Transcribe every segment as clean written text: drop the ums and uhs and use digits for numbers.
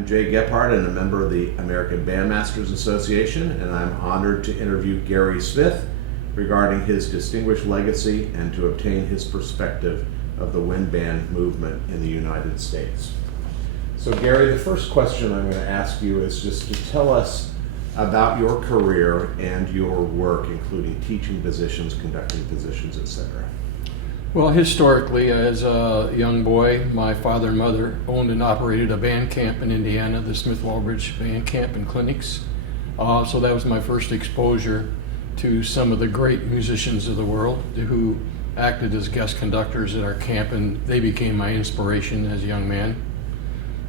I'm Jay Gephardt and a member of the American Bandmasters Association, and I'm honored to interview Gary Smith regarding his distinguished legacy and to obtain his perspective of the wind band movement in the United States. So Gary, the first question I'm going to ask you is just to tell us about your career and your work, including teaching positions, conducting positions, etc. Well, historically, as a young boy, my father and mother owned and operated a band camp in Indiana, the Smith Walbridge Band Camp and Clinics. So that was my first exposure to some of the great musicians of the world who acted as guest conductors at our camp, and they became my inspiration as a young man.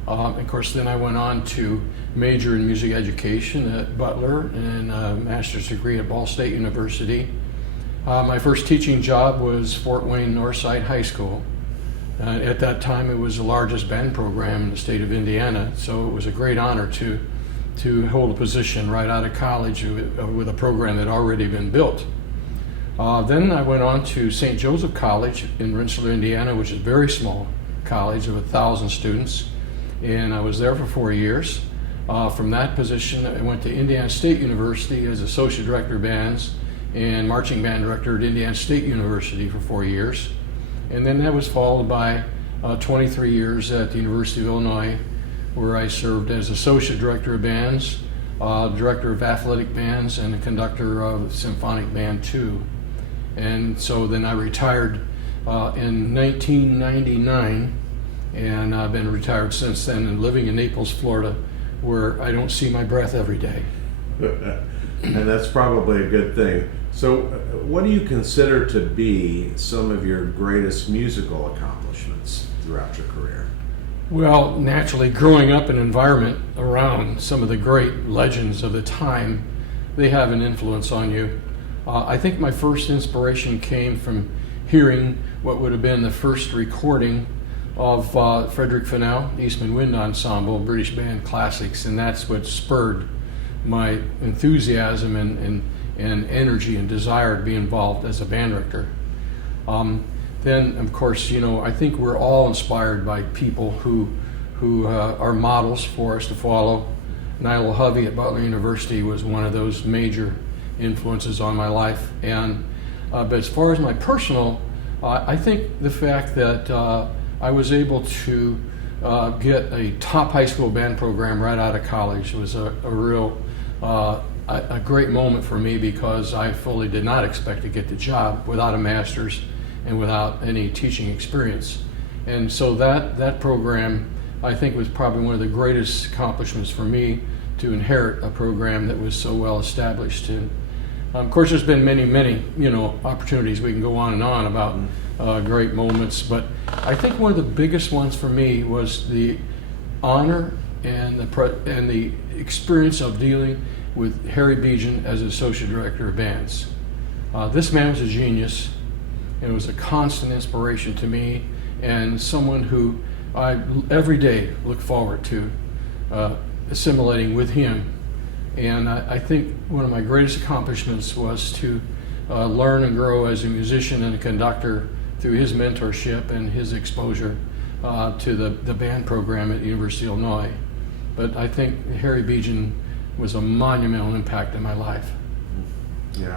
Of course, then I went on to major in music education at Butler and a master's degree at Ball State University. My first teaching job was Fort Wayne Northside High School. At that time, it was the largest band program in the state of Indiana, so it was a great honor to hold a position right out of college with a program that had already been built. Then I went on to St. Joseph College in Rensselaer, Indiana, which is a very small college of 1,000 students, and I was there for 4 years. From that position, I went to Indiana State University as Associate Director of Bands and Marching Band Director at Indiana State University for 4 years. And then that was followed by 23 years at the University of Illinois, where I served as Associate Director of Bands, Director of Athletic Bands, and a conductor of Symphonic Band 2. And so then I retired in 1999, and I've been retired since then and living in Naples, Florida, where I don't see my breath every day. And that's probably a good thing. So what do you consider to be some of your greatest musical accomplishments throughout your career? Well, naturally, growing up in an environment around some of the great legends of the time, they have an influence on you. I think my first inspiration came from hearing what would have been the first recording of Frederick Fennell, Eastman Wind Ensemble, British Band Classics, and that's what spurred my enthusiasm and energy and desire to be involved as a band director. Then, of course, I think we're all inspired by people who are models for us to follow. Nigel Hovey at Butler University was one of those major influences on my life. And but as far as my personal, I think the fact that I was able to get a top high school band program right out of college was a real a great moment for me, because I fully did not expect to get the job without a master's and without any teaching experience. And so that program, I think, was probably one of the greatest accomplishments for me, to inherit a program that was so well established. And of course, there's been many opportunities. We can go on and on about great moments, but I think one of the biggest ones for me was the honor and the experience of dealing with Harry Bejan as Associate Director of Bands. This man was a genius, and was a constant inspiration to me, and someone who I every day look forward to assimilating with him. And I think one of my greatest accomplishments was to learn and grow as a musician and a conductor through his mentorship and his exposure to the band program at the University of Illinois. But I think Harry Bejan was a monumental impact in my life. Yeah,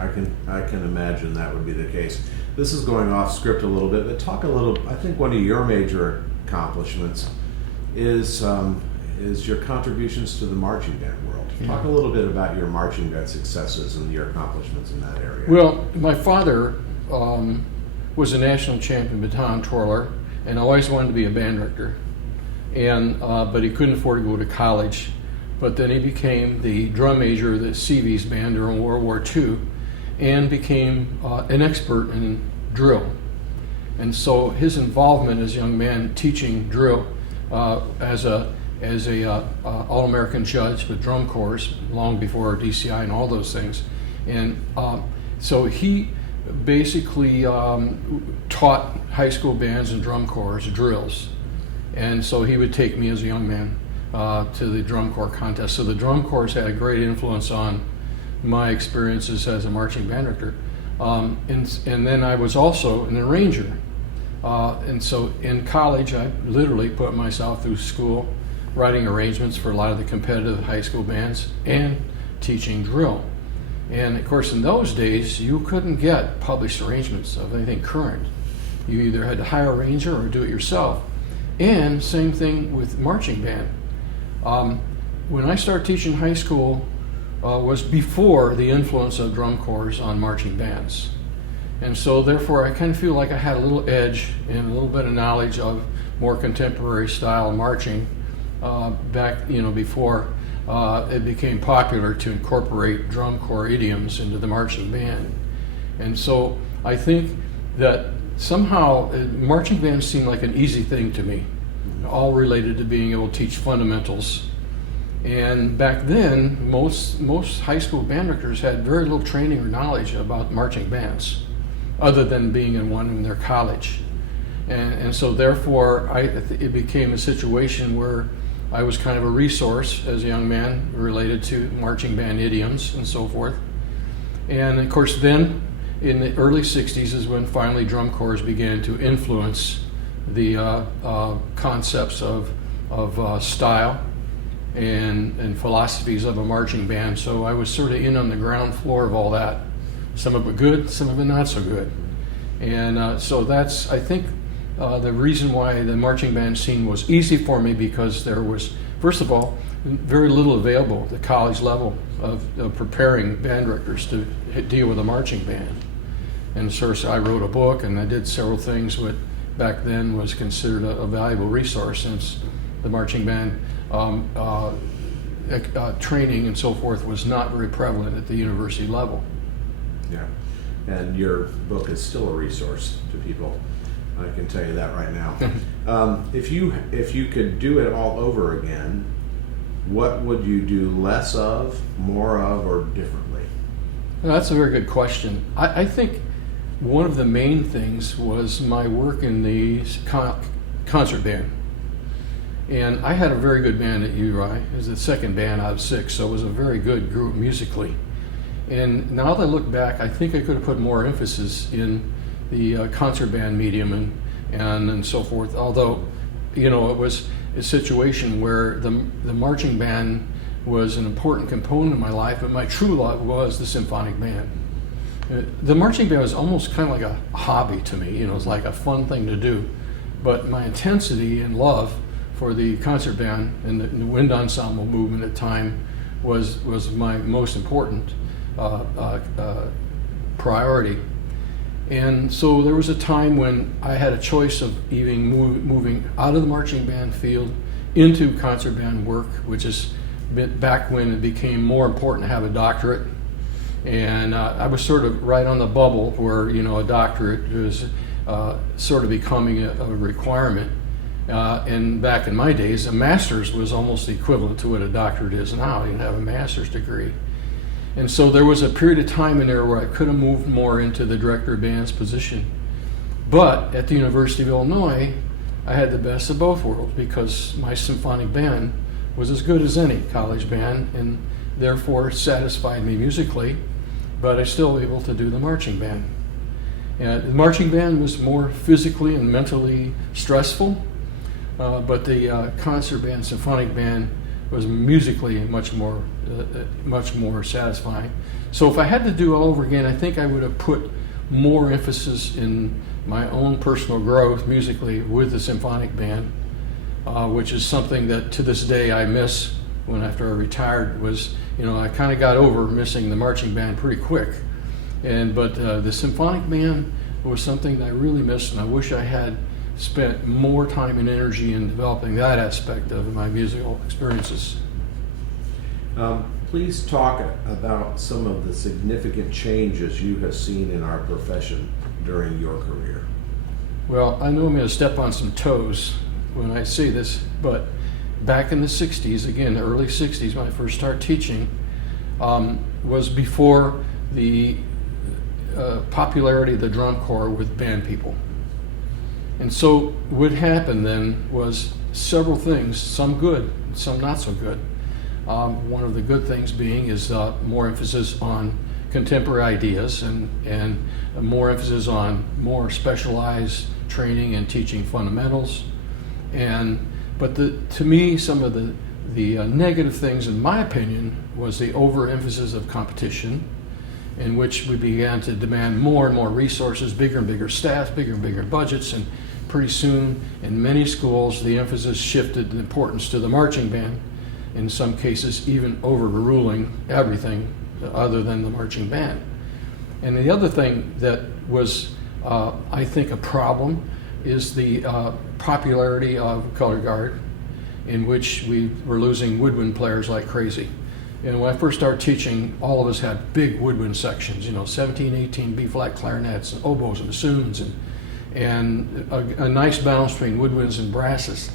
I can imagine that would be the case. This is going off script a little bit, but talk a little. I think one of your major accomplishments is your contributions to the marching band world. Yeah. Talk a little bit about your marching band successes and your accomplishments in that area. Well, my father was a national champion baton twirler, and always wanted to be a band director. And but he couldn't afford to go to college. But then he became the drum major of the Seabees band during World War II, and became an expert in drill. And so his involvement as a young man teaching drill as a All-American judge with drum corps long before DCI and all those things. And so he basically taught high school bands and drum corps drills. And so he would take me as a young man to the drum corps contest. So the drum corps had a great influence on my experiences as a marching band director. And then I was also an arranger. And so in college, I literally put myself through school writing arrangements for a lot of the competitive high school bands and teaching drill. And of course, in those days, you couldn't get published arrangements of anything current. You either had to hire a arranger or do it yourself. And same thing with marching band. When I started teaching high school was before the influence of drum corps on marching bands. And so therefore I kind of feel like I had a little edge and a little bit of knowledge of more contemporary style marching back, before it became popular to incorporate drum corps idioms into the marching band. And so I think that somehow marching bands seemed like an easy thing to me, all related to being able to teach fundamentals. And back then, most high school band directors had very little training or knowledge about marching bands, other than being in one in their college. And so therefore, it became a situation where I was kind of a resource as a young man related to marching band idioms and so forth. And of course then, in the early 60s is when finally drum corps began to influence the concepts of style and philosophies of a marching band. So I was sort of in on the ground floor of all that. Some of it good, some of it not so good. And so that's, I think, the reason why the marching band scene was easy for me, because there was, first of all, very little available at the college level of preparing band directors to deal with a marching band. And so I wrote a book and I did several things what back then was considered a valuable resource, since the marching band training and so forth was not very prevalent at the university level. Yeah, and your book is still a resource to people. I can tell you that right now. If you could do it all over again, what would you do less of, more of, or differently? Well, that's a very good question. I think one of the main things was my work in the concert band. And I had a very good band at URI. It was the second band out of 6, so it was a very good group musically. And now that I look back, I think I could have put more emphasis in the concert band medium and so forth. Although, it was a situation where the marching band was an important component of my life, but my true love was the symphonic band. The marching band was almost kind of like a hobby to me. It was like a fun thing to do. But my intensity and love for the concert band and the wind ensemble movement at the time was my most important priority. And so there was a time when I had a choice of even moving out of the marching band field into concert band work, which is back when it became more important to have a doctorate. And I was sort of right on the bubble where, a doctorate was sort of becoming a requirement. And back in my days, a master's was almost the equivalent to what a doctorate is now. You have a master's degree. And so there was a period of time in there where I could have moved more into the director of bands position. But at the University of Illinois, I had the best of both worlds, because my symphonic band was as good as any college band and therefore satisfied me musically, but I was still able to do the marching band. And the marching band was more physically and mentally stressful, but the concert band, symphonic band, was musically much more satisfying. So if I had to do it all over again, I think I would have put more emphasis in my own personal growth musically with the symphonic band, which is something that to this day I miss. When after I retired was, I kind of got over missing the marching band pretty quick. But the symphonic band was something that I really missed, and I wish I had spent more time and energy in developing that aspect of my musical experiences. Please talk about some of the significant changes you have seen in our profession during your career. Well, I know I'm going to step on some toes when I say this, but back in the 60s, again, the early 60s, when I first started teaching, was before the popularity of the drum corps with band people. And so what happened then was several things, some good, some not so good. One of the good things being is more emphasis on contemporary ideas and more emphasis on more specialized training and teaching fundamentals. And But to me, some of the negative things, in my opinion, was the overemphasis of competition, in which we began to demand more and more resources, bigger and bigger staff, bigger and bigger budgets, and pretty soon, in many schools, the emphasis shifted in importance to the marching band, in some cases even overruling everything other than the marching band. And the other thing that was, I think, a problem is the popularity of color guard, in which we were losing woodwind players like crazy. And when I first started teaching, all of us had big woodwind sections, 17, 18 B-flat clarinets, and oboes and bassoons, and a nice balance between woodwinds and brasses.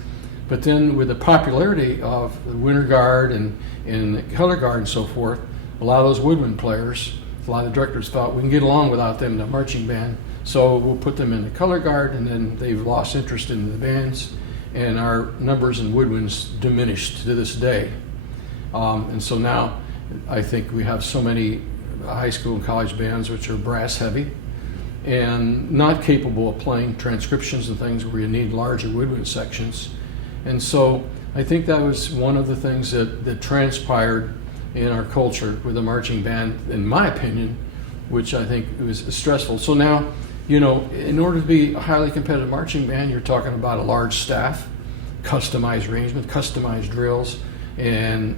But then with the popularity of the winter guard and color guard and so forth, a lot of those woodwind players, a lot of the directors thought we can get along without them in the marching band, so we'll put them in the color guard, and then they've lost interest in the bands, and our numbers in woodwinds diminished to this day. And so now I think we have so many high school and college bands which are brass heavy and not capable of playing transcriptions and things where you need larger woodwind sections. And so I think that was one of the things that transpired in our culture with the marching band, in my opinion, which I think was stressful. So now, in order to be a highly competitive marching band, you're talking about a large staff, customized arrangement, customized drills, and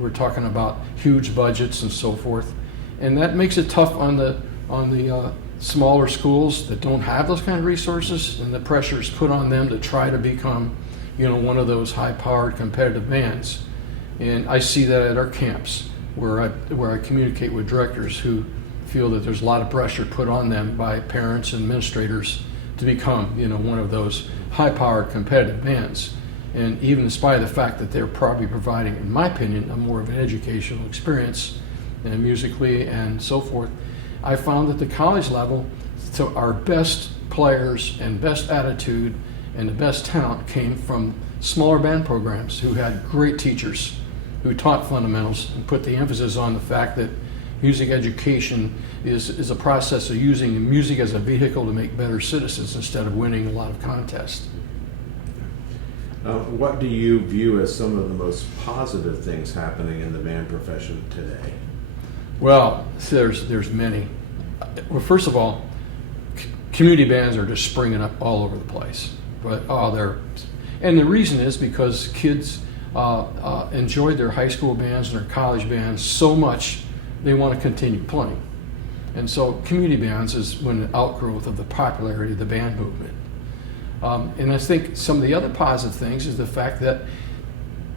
we're talking about huge budgets and so forth. And that makes it tough on the smaller schools that don't have those kind of resources, and the pressure is put on them to try to become, one of those high-powered competitive bands. And I see that at our camps, where I communicate with directors who feel that there's a lot of pressure put on them by parents and administrators to become, one of those high-powered competitive bands. And even in spite of the fact that they're probably providing, in my opinion, a more of an educational experience, and musically and so forth, I found that the college level, so our best players and best attitude and the best talent came from smaller band programs who had great teachers who taught fundamentals and put the emphasis on the fact that music education is a process of using music as a vehicle to make better citizens instead of winning a lot of contests. What do you view as some of the most positive things happening in the band profession today? Well, there's many. Well, first of all, community bands are just springing up all over the place. And the reason is because kids enjoyed their high school bands and their college bands so much they want to continue playing. And so community bands is an outgrowth of the popularity of the band movement. And I think some of the other positive things is the fact that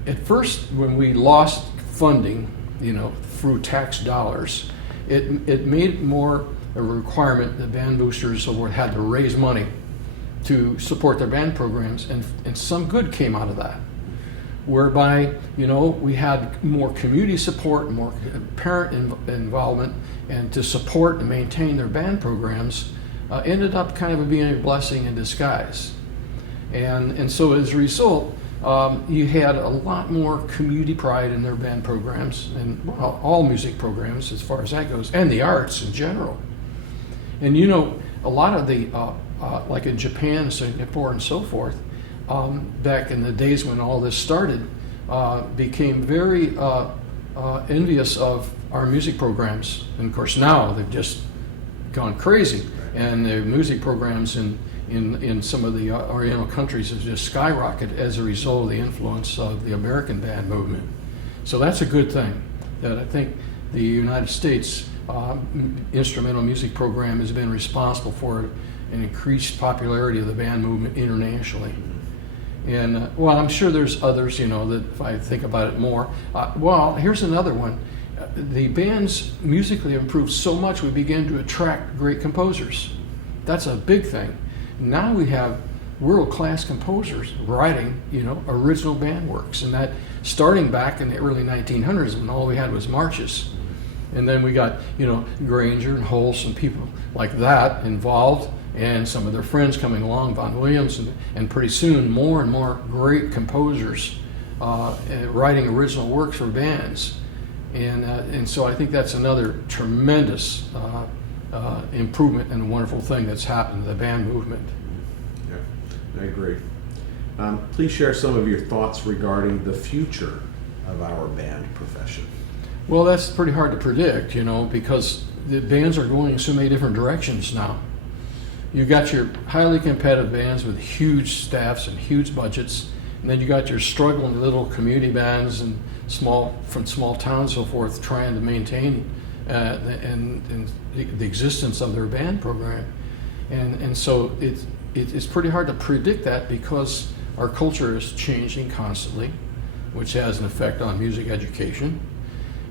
at first, when we lost funding, through tax dollars, it made more a requirement that band boosters so forth had to raise money to support their band programs, and some good came out of that, whereby we had more community support, more parent involvement, and to support and maintain their band programs ended up kind of being a blessing in disguise. And so as a result, you had a lot more community pride in their band programs, and all music programs as far as that goes, and the arts in general. And a lot of the, like in Japan, Singapore, and so forth, back in the days when all this started, became very envious of our music programs. And of course now they've just gone crazy, and the music programs in some of the Oriental countries has just skyrocketed as a result of the influence of the American band movement. So that's a good thing, that I think the United States instrumental music program has been responsible for an increased popularity of the band movement internationally. And well, I'm sure there's others, that if I think about it more. Well, here's another one. The bands musically improved so much we began to attract great composers. That's a big thing. Now we have world-class composers writing, original band works, and that starting back in the early 1900s when all we had was marches. And then we got, Granger and Holst and people like that involved, and some of their friends coming along, Von Williams, and pretty soon more and more great composers writing original works for bands. And so I think that's another tremendous improvement and a wonderful thing that's happened to the band movement. Yeah, I agree. Please share some of your thoughts regarding the future of our band profession. Well, that's pretty hard to predict, because the bands are going in so many different directions now. You got your highly competitive bands with huge staffs and huge budgets, and then you got your struggling little community bands and from small towns and so forth, trying to maintain the existence of their band program, and so it's pretty hard to predict that because our culture is changing constantly, which has an effect on music education,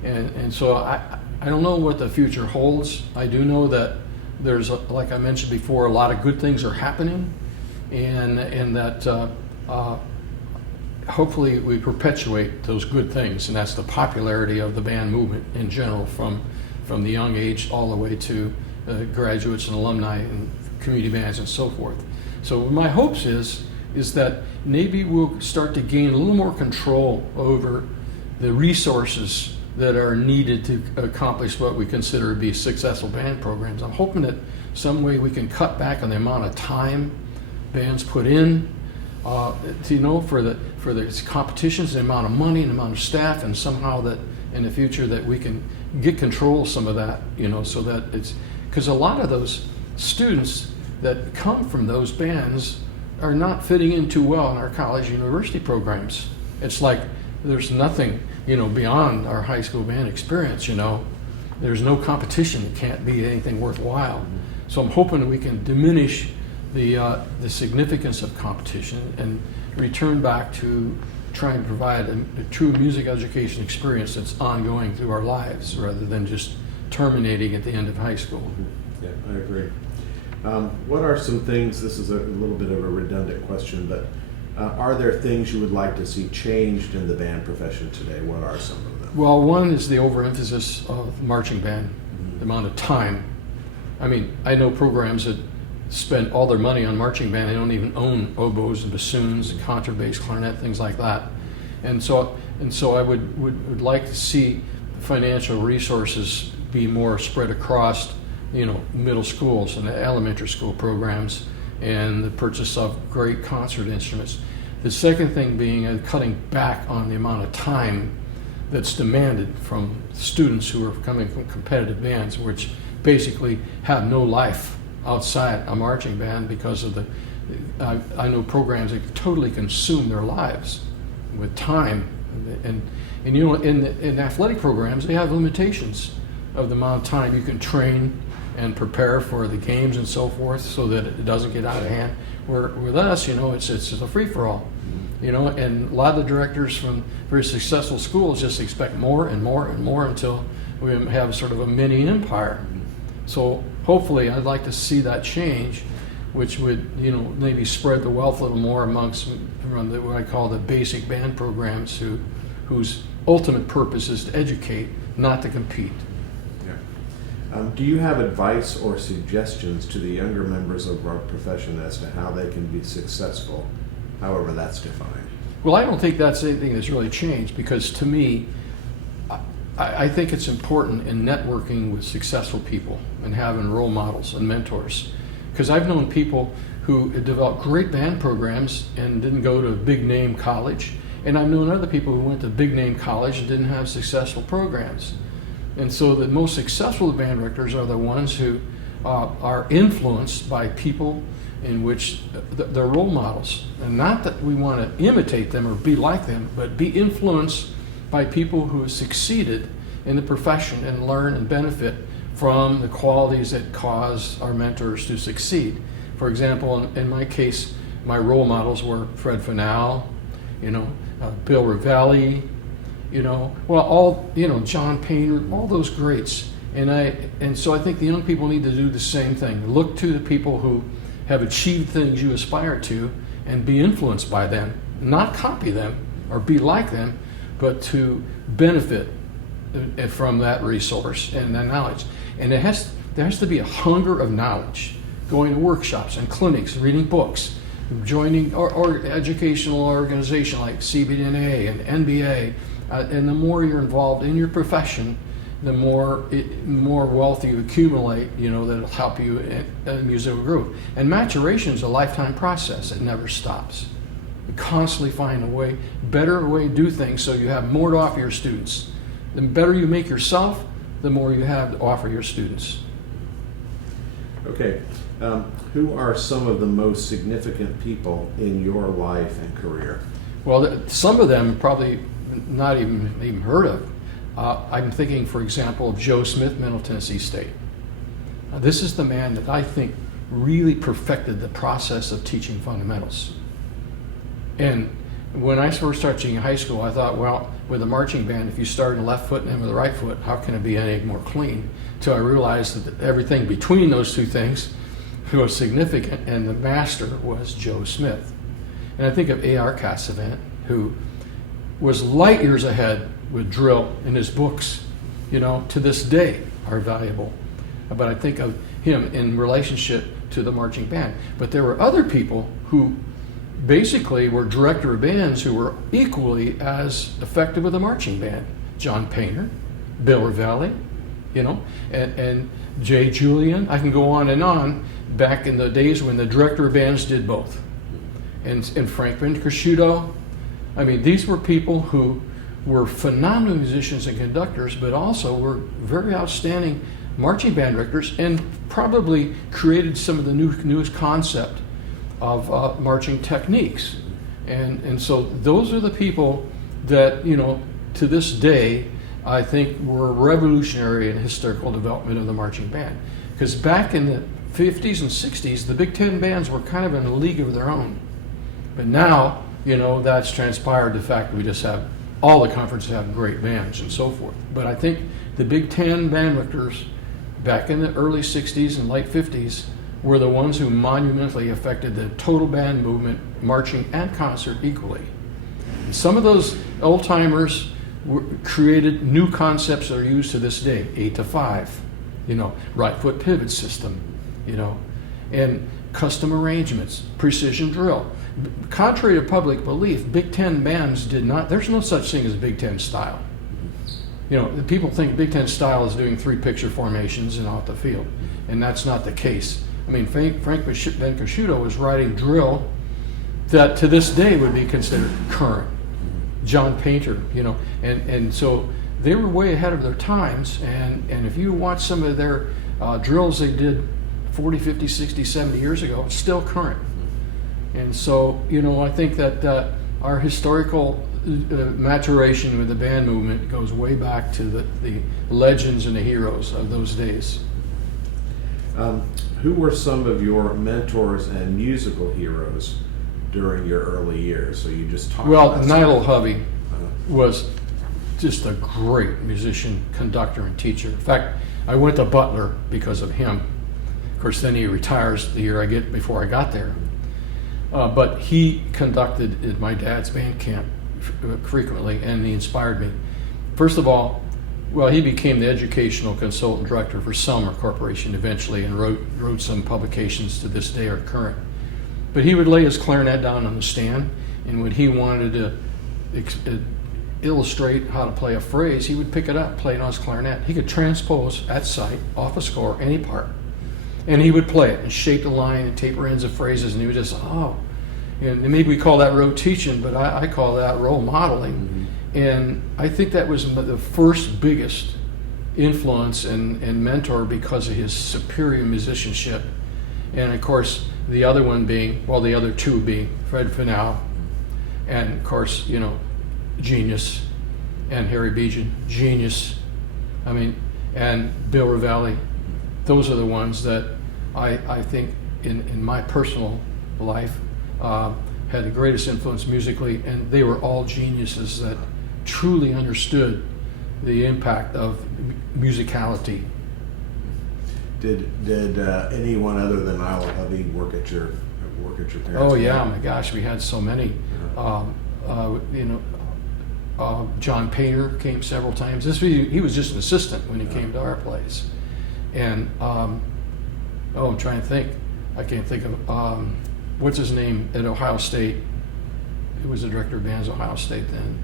and so I don't know what the future holds. I do know that there's, like I mentioned before, a lot of good things are happening, and that hopefully we perpetuate those good things, and that's the popularity of the band movement in general, from the young age all the way to graduates and alumni and community bands and so forth. So my hopes is that maybe we'll start to gain a little more control over the resources that are needed to accomplish what we consider to be successful band programs. I'm hoping that some way we can cut back on the amount of time bands put in, for the competitions, the amount of money and the amount of staff, and somehow that in the future that we can get control of some of that, so that it's, because a lot of those students that come from those bands are not fitting in too well in our college university programs. It's like there's nothing, beyond our high school band experience, There's no competition. It can't be anything worthwhile. So I'm hoping that we can diminish the significance of competition and return back to trying to provide a true music education experience that's ongoing through our lives rather than just terminating at the end of high school. Yeah, I agree. What are some things, this is a little bit of a redundant question, but are there things you would like to see changed in the band profession today? What are some of them? Well, one is the overemphasis of marching band, the amount of time. I mean, I know programs that spend all their money on marching band. They don't even own oboes and bassoons and contrabass, clarinet, things like that. And so I would like to see financial resources be more spread across, middle schools and elementary school programs, and the purchase of great concert instruments. The second thing being cutting back on the amount of time that's demanded from students who are coming from competitive bands, which basically have no life outside a marching band because of I know programs that totally consume their lives with time, and in athletic programs they have limitations of the amount of time you can train and prepare for the games and so forth, so that it doesn't get out of hand. Where with us, it's a free-for-all, and a lot of the directors from very successful schools just expect more and more and more until we have sort of a mini empire. So hopefully I'd like to see that change, which would, maybe spread the wealth a little more amongst what I call the basic band programs, whose ultimate purpose is to educate, not to compete. Do you have advice or suggestions to the younger members of our profession as to how they can be successful, however that's defined? Well, I don't think that's anything that's really changed, because to me, I think it's important in networking with successful people and having role models and mentors. Because I've known people who developed great band programs and didn't go to a big name college, and I've known other people who went to big name college and didn't have successful programs. And so the most successful band directors are the ones who are influenced by people in which they're role models. And not that we want to imitate them or be like them, but be influenced by people who have succeeded in the profession and learn and benefit from the qualities that cause our mentors to succeed. For example, in my case, my role models were Fred Fennell, Bill Ravelli, John Painter, all those greats. And so I think the young people need to do the same thing. Look to the people who have achieved things you aspire to and be influenced by them. Not copy them or be like them, but to benefit from that resource and that knowledge. And there has to be a hunger of knowledge, going to workshops and clinics, reading books, joining or educational organization like CBDNA and NBA. And the more you're involved in your profession, the more wealth you accumulate, that'll help you in musical growth. And maturation is a lifetime process. It never stops. constantly find a way, better way to do things so you have more to offer your students. The better you make yourself, the more you have to offer your students. Okay. Who are some of the most significant people in your life and career? Well, some of them probably not even heard of. I'm thinking, for example, of Joe Smith, Middle Tennessee State. This is the man that I think really perfected the process of teaching fundamentals. And when I first started teaching in high school, I thought, well, with a marching band, if you start in the left foot and end with the right foot, how can it be any more clean? Until I realized that everything between those two things was significant, and the master was Joe Smith. And I think of A.R. Cassavant, who was light years ahead with drill, in his books, to this day are valuable. But I think of him in relationship to the marching band. But there were other people who basically were director of bands who were equally as effective with the marching band. John Painter, Bill Ravelli, and Jay Julian. I can go on, back in the days when the director of bands did both. And Frank Vincresciuto. I mean, these were people who were phenomenal musicians and conductors, but also were very outstanding marching band directors, and probably created some of the newest concept of marching techniques. And so those are the people that, to this day, I think were revolutionary in the historical development of the marching band. Because back in the 50s and 60s, the Big Ten bands were kind of in a league of their own. But now, that's transpired, the fact that we just have, all the conferences have great bands and so forth. But I think the Big Ten band directors back in the early 60s and late 50s were the ones who monumentally affected the total band movement, marching and concert equally. And some of those old-timers created new concepts that are used to this day, 8-5, right foot pivot system, and custom arrangements, precision drill. Contrary to public belief, Big Ten bands did not, there's no such thing as Big Ten style. People think Big Ten style is doing 3-picture formations and off the field, and that's not the case. I mean, Frank Vincresciuto was writing drill that to this day would be considered current. John Painter, and so they were way ahead of their times, and if you watch some of their drills they did 40, 50, 60, 70 years ago, it's still current. And so, I think that our historical maturation with the band movement goes way back to the legends and the heroes of those days. Who were some of your mentors and musical heroes during your early years? So you just talked about Nigel Hovey was just a great musician, conductor, and teacher. In fact, I went to Butler because of him. Of course, then he retires the year before I got there. But he conducted at my dad's band camp frequently, and he inspired me. First of all, he became the educational consultant director for Selmer Corporation eventually, and wrote some publications to this day are current. But he would lay his clarinet down on the stand, and when he wanted to illustrate how to play a phrase, he would pick it up, play it on his clarinet. He could transpose at sight, off a score, any part. And he would play it and shape the line and taper ends of phrases, and he would just, and maybe we call that rote teaching, but I call that role modeling. Mm-hmm. And I think that was the first biggest influence and mentor because of his superior musicianship. And of course, the other two being Fred Fennell, and of course, genius, and Harry Bejan, genius. And Bill Ravelli. Those are the ones that I think in my personal life had the greatest influence musically, and they were all geniuses that truly understood the impact of musicality. Did anyone other than Nigel Hovey work at your parents' Oh yeah, my gosh, we had so many. John Painter came several times. He was just an assistant when he came to our place. And I'm trying to think. I can't think of what's his name at Ohio State. He was the director of bands at Ohio State then.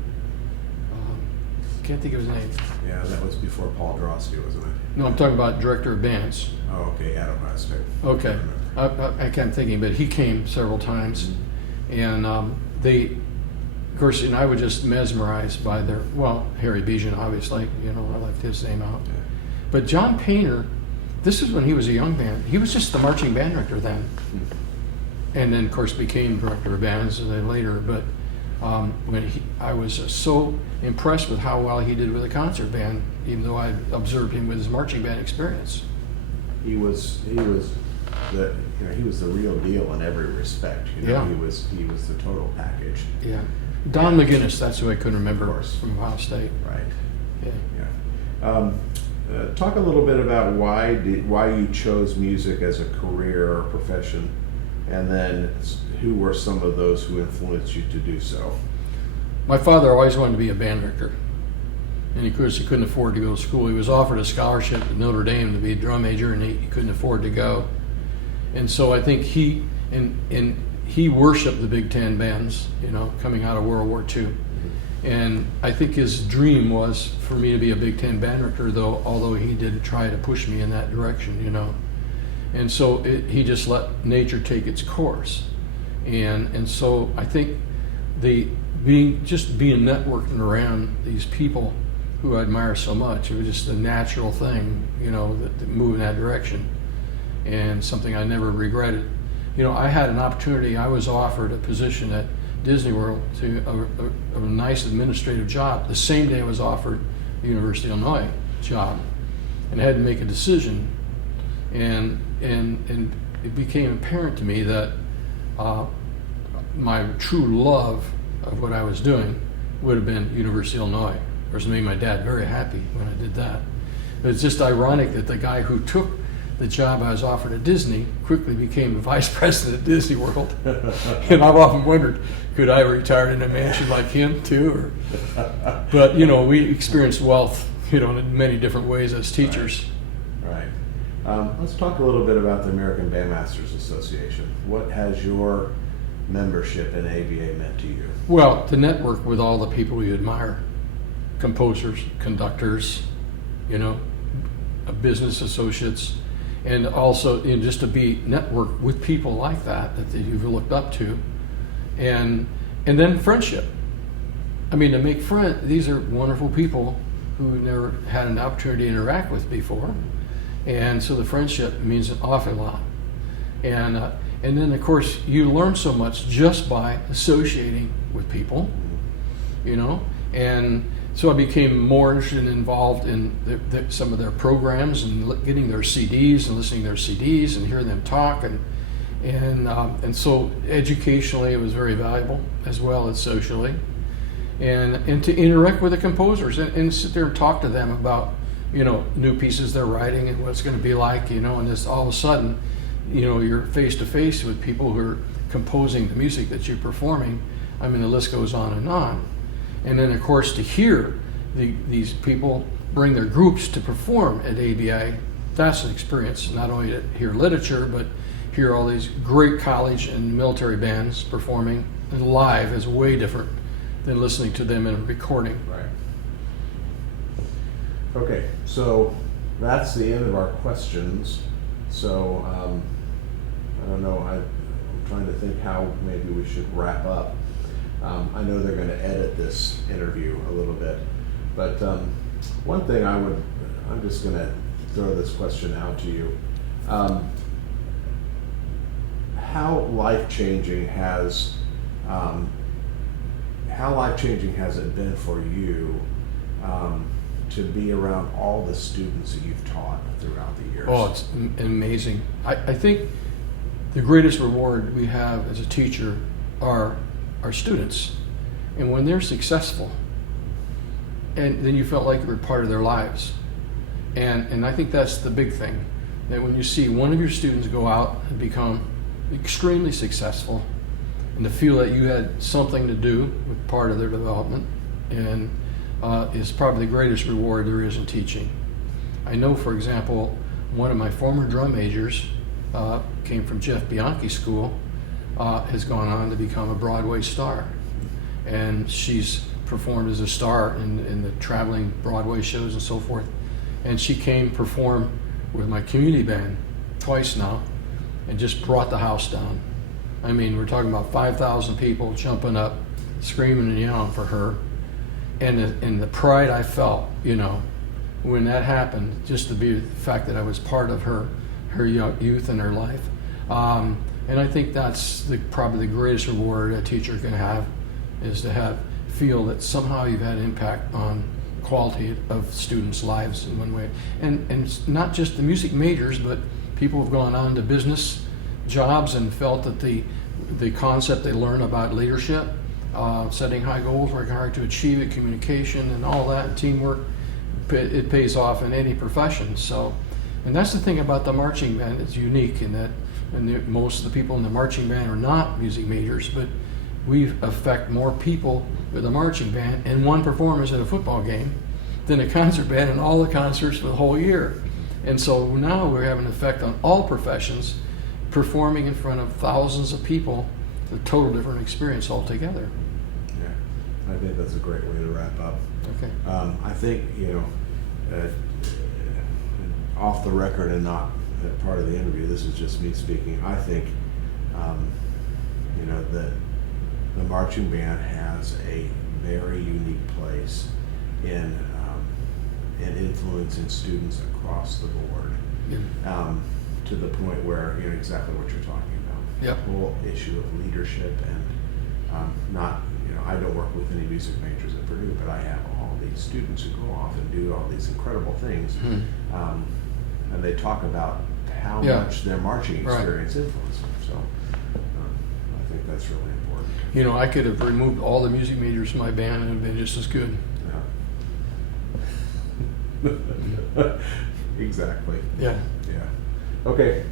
Can't think of his name. Yeah, that was before Paul Drosky, wasn't it? No, I'm talking about director of bands. Oh, okay, at Ohio State. Okay, I can't think of him, but he came several times. Mm-hmm. And of course, and I was just mesmerized by their, well, Harry Bijan, obviously, I left his name out. Yeah. But John Painter, this is when he was a young band. He was just the marching band director then. And then, of course, became director of bands later. But I was so impressed with how well he did with a concert band, even though I observed him with his marching band experience. He was the real deal in every respect. Yeah. He was the total package. Yeah. Don McGinnis, that's who I couldn't remember, Of course. from Ohio State. Right. Yeah. Yeah. Talk a little bit about why you chose music as a career or profession, and then who were some of those who influenced you to do so? My father always wanted to be a band director, and of course he couldn't afford to go to school. He was offered a scholarship at Notre Dame to be a drum major, and he couldn't afford to go. And so I think he worshipped the Big Ten bands, coming out of World War II. And I think his dream was for me to be a Big Ten band director, although he did try to push me in that direction, And so he just let nature take its course. And so I think being networking around these people who I admire so much, it was just a natural thing, that move in that direction, and something I never regretted. I had an opportunity. I was offered a position at Disney World, a nice administrative job. The same day I was offered the University of Illinois job, and I had to make a decision. And it became apparent to me that my true love of what I was doing would have been University of Illinois. Of course, it made my dad very happy when I did that. But it's just ironic that the guy who took the job I was offered at Disney quickly became the vice president at Disney World. And I've often wondered, could I have retired in a mansion like him too? But we experienced wealth, in many different ways as teachers. Right. Let's talk a little bit about the American Bandmasters Association. What has your membership in ABA meant to you? Well, to network with all the people you admire, composers, conductors, business associates, and also just to be networked with people like that you've looked up to, and then friendship. I mean, to make friends, these are wonderful people who never had an opportunity to interact with before, and so the friendship means an awful lot. And then of course you learn so much just by associating with people, and so I became more interested and involved in some of their programs and getting their CDs and listening to their CDs and hearing them talk, and so educationally it was very valuable as well as socially, and to interact with the composers and sit there and talk to them about new pieces they're writing and what it's going to be like, and just all of a sudden you're face to face with people who are composing the music that you're performing. I mean, the list goes on. And then, of course, to hear these people bring their groups to perform at ABA, that's an experience. Not only to hear literature, but hear all these great college and military bands performing live is way different than listening to them in a recording. Right. Okay, so that's the end of our questions. So I don't know. I'm trying to think how maybe we should wrap up. I know they're going to edit this interview a little bit, but one thing I'm just going to throw this question out to you. How life-changing has it been for you to be around all the students that you've taught throughout the years? Oh, it's amazing. I think the greatest reward we have as a teacher are our students. And when they're successful, and then you felt like you were part of their lives. And I think that's the big thing, that when you see one of your students go out and become extremely successful, and to feel that you had something to do with part of their development, and is probably the greatest reward there is in teaching. I know, for example, one of my former drum majors came from Jeff Bianchi's school, has gone on to become a Broadway star. And she's performed as a star in the traveling Broadway shows and so forth. And she came perform with my community band twice now and just brought the house down. I mean, we're talking about 5,000 people jumping up, screaming and yelling for her, and the pride I felt, you know, when that happened, just to be the fact that I was part of her youth and her life. And I think that's probably the greatest reward a teacher can have, is to feel that somehow you've had impact on quality of students' lives in one way. And it's not just the music majors, but people have gone on to business jobs and felt that the concept they learn about leadership, setting high goals, working hard to achieve it, communication and all that, teamwork, it pays off in any profession. So, and that's the thing about the marching band. It's unique in that most of the people in the marching band are not music majors, but we affect more people with a marching band in one performance at a football game than a concert band in all the concerts for the whole year. And so now we're having an effect on all professions, performing in front of thousands of people. It's a total different experience altogether. Yeah, I think that's a great way to wrap up. Okay. I think, off the record and not part of the interview, this is just me speaking, I think, that the marching band has a very unique place in influencing students across the board. Yeah. To the point where, exactly what you're talking about. Yep. The whole issue of leadership and not, I don't work with any music majors at Purdue, but I have all these students who go off and do all these incredible things. And they talk about how much their marching experience influenced them. So I think that's really important. I could have removed all the music majors from my band and it would have been just as good. Yeah. Exactly. Yeah. Yeah. Okay.